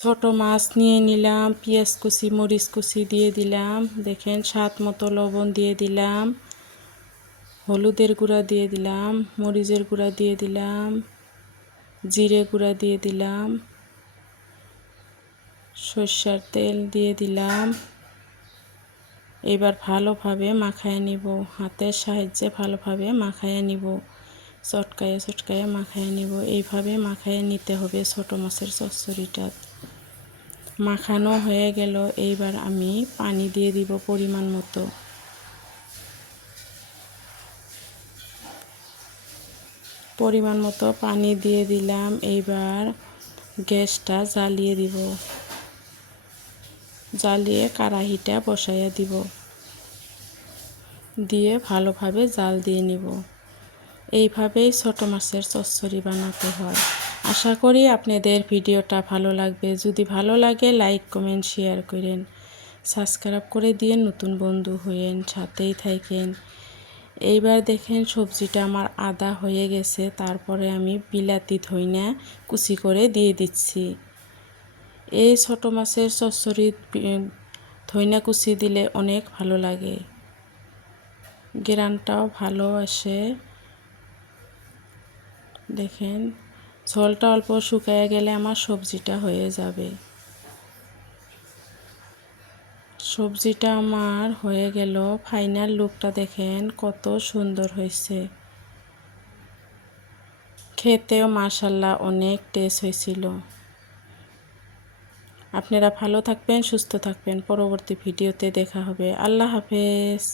ছোট মাছ নিয়ে নিলাম, পেঁয়াজ কুচি মরিচ কুচি দিয়ে দিলাম, দেখেন স্বাদ মতো লবণ দিয়ে দিলাম, হলুদের গুঁড়া দিয়ে দিলাম, মরিচের গুঁড়া দিয়ে দিলাম, জিরে গুঁড়া দিয়ে দিলাম, সরষের তেল দিয়ে দিলাম। এবার ভালোভাবে মাখায় নিব, হাতের সাহায্যে ভালোভাবে মাখায় নিব, চটকায়ে চটকায়ে মাখায় নিব। এইভাবে মাখায় নিতে হবে ছোট মাছের চচ্চড়িটা। মাখানো হয়ে গেল, এইবার আমি পানি দিয়ে দিব পরিমাণ মতো। পরিমাণ মতো পানি দিয়ে দিলাম। এইবার গ্যাসটা জ্বালিয়ে দিব, জ্বালিয়ে কড়াইটা বসাইয়া দিব, দিয়ে ভালোভাবে জাল দিয়ে নিব। এইভাবেই ছোট মাছের চচ্চড়ি বানাতে হয়। আশা করি আপনাদের ভিডিওটা ভালো লাগবে। যদি ভালো লাগে লাইক কমেন্ট শেয়ার করেন, সাবস্ক্রাইব করে দিয়ে নতুন বন্ধু হয়েন, সাথেই থাকেন। এইবার দেখেন সবজিটা আমার আদা হয়ে গেছে, তারপরে আমি বিলাতি ধইনা কুচি করে দিয়ে দিচ্ছি। এই ছোট মাছের চচ্চড়ি ধইনা কুচি দিলে অনেক ভালো লাগে, গ্রানটাও ভালো আসে। দেখেন ঝোলটা অল্প শুকিয়ে গেলে আমার সবজিটা হয়ে যাবে। সবজিটা আমার হয়ে গেল, ফাইনাল লুকটা দেখেন কত সুন্দর হয়েছে। খেতেও মাশাআল্লাহ অনেক টেস্ট হয়েছিল। আপনারা ভালো থাকবেন, সুস্থ থাকবেন। পরবর্তী ভিডিওতে দেখা হবে। আল্লাহ হাফেজ।